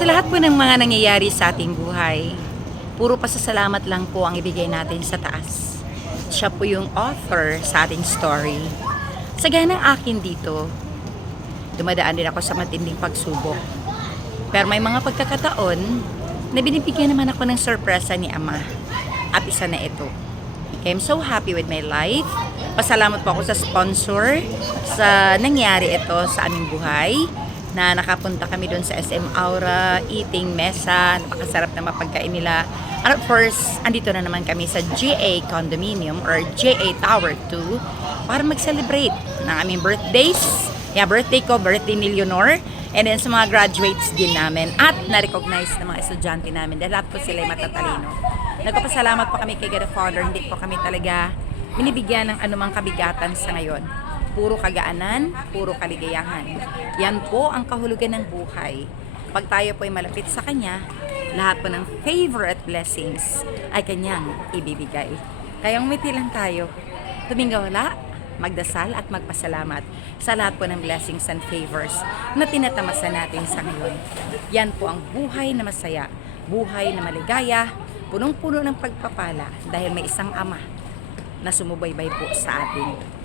Sa lahat po ng mga nangyayari sa ating buhay, puro pasasalamat lang po ang ibigay natin sa taas. Siya po yung author sa ating story. Sa gaya ng akin dito, dumadaan din ako sa matinding pagsubok. Pero may mga pagkakataon na binibigyan naman ako ng sorpresa ni Ama. At isa na ito. I'm so happy with my life. Pasalamat po ako sa sponsor sa nangyari ito sa aming buhay, na nakapunta kami doon sa SM Aura, eating mesa, napakasarap na mapagkain nila. And of course, andito na naman kami sa GA Condominium or GA Tower 2 para mag-celebrate ng aming birthdays. Birthday ko, birthday ni Leonor, and then sa mga graduates din namin at na-recognize ng mga estudyante namin dahil lahat po sila ay matatalino. Nagpapasalamat po kami kay God the Father, hindi po kami talaga binibigyan ng anumang kabigatan sa ngayon. Puro kagaanan, puro kaligayahan. Yan po ang kahulugan ng buhay. Pag tayo po ay malapit sa Kanya, lahat po ng favorite blessings ay Kanyang ibibigay. Kaya umiti lang tayo, tumingawala, magdasal at magpasalamat sa lahat po ng blessings and favors na tinatamasa natin sa ngayon. Yan po ang buhay na masaya, buhay na maligaya, punong-puno ng pagpapala dahil may isang Ama na sumubaybay po sa atin.